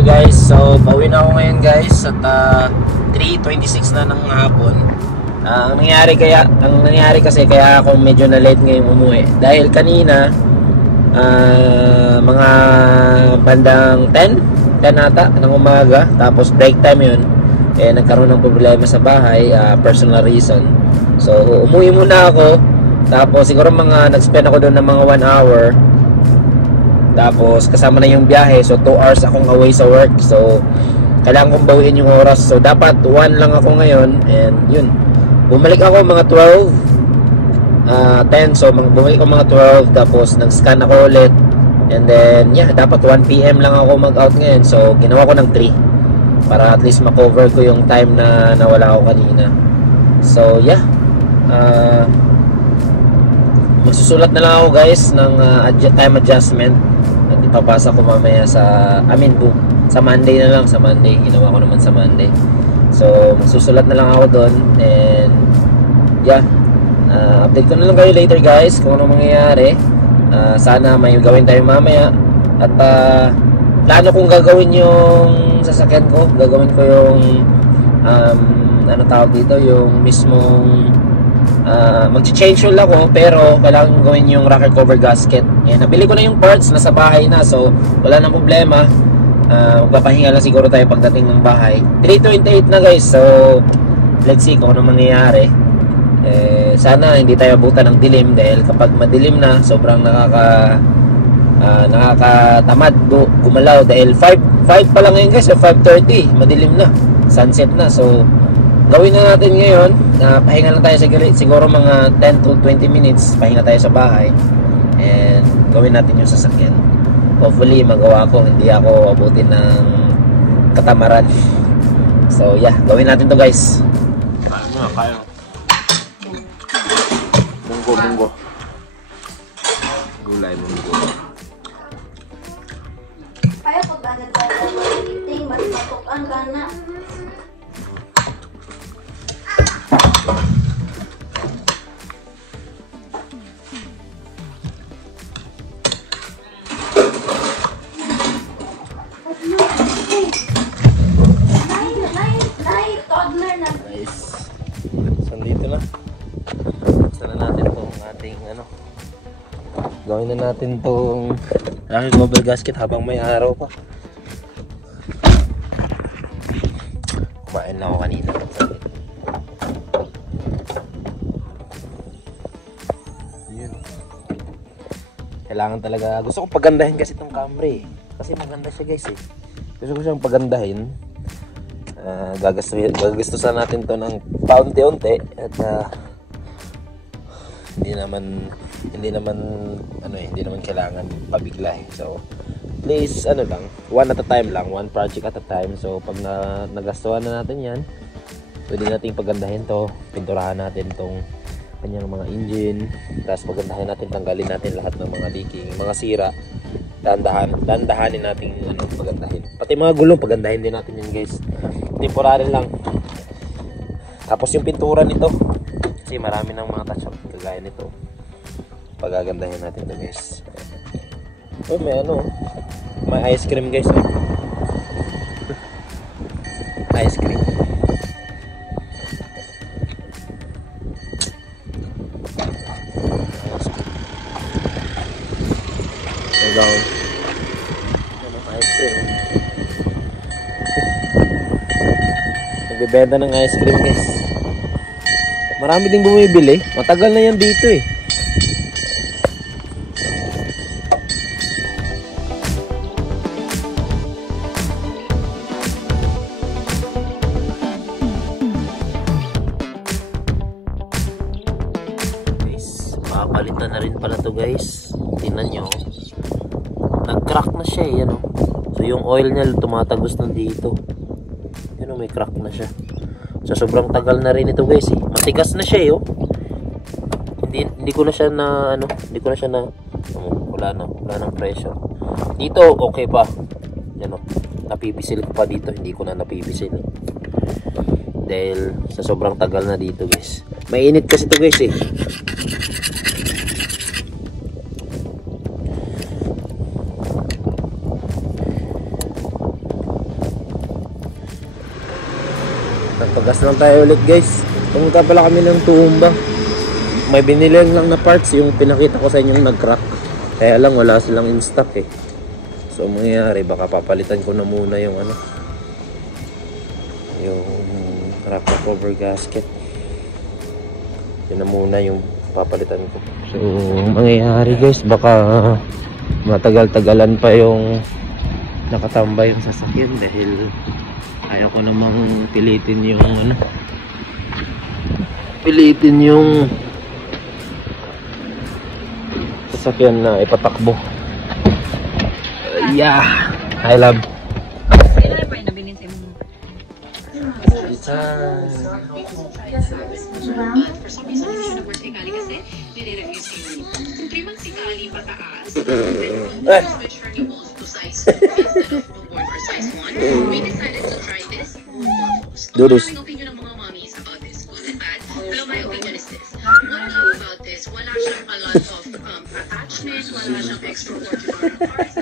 Hello guys, so pauwi na ako ngayon guys at 3:26 na ng hapon. Ang nangyari kasi kaya ako medyo na late ngayon umuwi dahil kanina mga bandang 10 ata ng umaga, tapos break time yun, nagkaroon ng problema sa bahay, personal reason. So umuwi muna ako, tapos siguro nag-spend ako doon ng mga 1 hour. Tapos kasama na yung biyahe, so 2 hours akong away sa work. So kailangan kong bawiin yung oras. So dapat 1 lang ako ngayon. And yun, bumalik ako mga 10. So bumalik ako mga 12. Tapos nag-scan ako ulit. And then yeah, dapat 1 PM lang ako mag-out ngayon. So ginawa ko ng 3 para at least makover ko yung time na nawala ako kanina. So yeah, magsusulat na lang ako guys ng time adjustment at ipapasa ko mamaya sa Monday na lang. Sa Monday, ginawa ko naman sa Monday. So magsusulat na lang ako doon. And yeah, update ko na lang kayo later guys kung ano mangyayari. Sana may gawin tayo mamaya. At plano kong gagawin yung sasakyan ko. Gagawin ko yung ano tawag dito, yung mismong mag-change oil ako, pero kailangan gawin yung rocker cover gasket. Nabili ko na yung parts, nasa bahay na, so wala nang problema. Magpapahinga lang siguro tayo pagdating ng bahay. 3:28 na guys, so let's see kung ano mangyayari. Sana hindi tayo abutan ng dilim, dahil kapag madilim na, sobrang nakakatamad gumalaw, dahil 5 pa lang ngayon guys, 5:30, madilim na, sunset na. So gawin na natin ngayon, pahinga lang tayo siguro mga 10 to 20 minutes, pahinga tayo sa bahay, and gawin natin yung sasakyan. Hopefully magawa ko, hindi ako abutin ng katamaran. So yeah, gawin natin to guys. Kaya munggo gulay, munggo. Kaya pag agad tayo eating, mas matukan ka na. Toddler na. Nice. So dito na. Sana natin itong ating gawin na natin itong rocker cover gasket habang may araw pa. Kumain lang ako kanina. Yun. Kailangan talaga, gusto kong pagandahin kasi itong Camry. Kasi maganda siya guys eh. Gusto ko siyang pagandahin. Gagastusan natin to ng paunti-unti at hindi naman kailangan pabigla eh. So please lang, one at a time lang, one project at a time. So pag nagastuhan na natin yan, pwede nating pagandahin to, pinturahan natin tong kanyang mga engine, tapos pagandahin natin, tanggalin natin lahat ng mga leaking, mga sira. Dandahanin natin pagandahin. Pati mga gulong pagandahin din natin yan guys. Temporary lang. Tapos yung pintura nito, kasi marami ng mga touch up kagaya nito, pagagandahin natin to guys. Oh, may ice cream guys. Ice cream. Ice cream. Nagbebenta ng ice cream guys. Marami ding bumibili. Matagal na yan dito eh. Guys, makapalitan na rin pala to guys. Tingnan nyo, nag-crack na siya eh, So yung oil niya tumatagos na dito. May crack na siya. So sobrang tagal na rin ito guys eh. Matigas na siya eh, oh. Hindi ko na siya wala nang pressure. Dito okay pa. Napipisil ko pa dito, hindi ko na napipisil. Dahil sa sobrang tagal na dito guys. Mainit kasi ito guys eh. Nagpagas lang tayo ulit guys. Pumunta pala kami ng Tumba. May binili lang na parts yung pinakita ko sa inyo nag-crack. Kaya lang wala silang in stock eh. So mangyayari baka papalitan ko na muna yung ano, yung crack na cover gasket. Yun na muna yung papalitan ko. So mangyayari guys, baka matagal-tagalan pa yung nakatambay yung sasakyan dahil ayaw ko namang pilitin yung ano, pilitin yung sasakyan na ipatakbo. Yeah, I love. Dudus. Hello, my opinion is this. What about this? Wala siyang a lot of attachment, wala siyang extraordinary parts,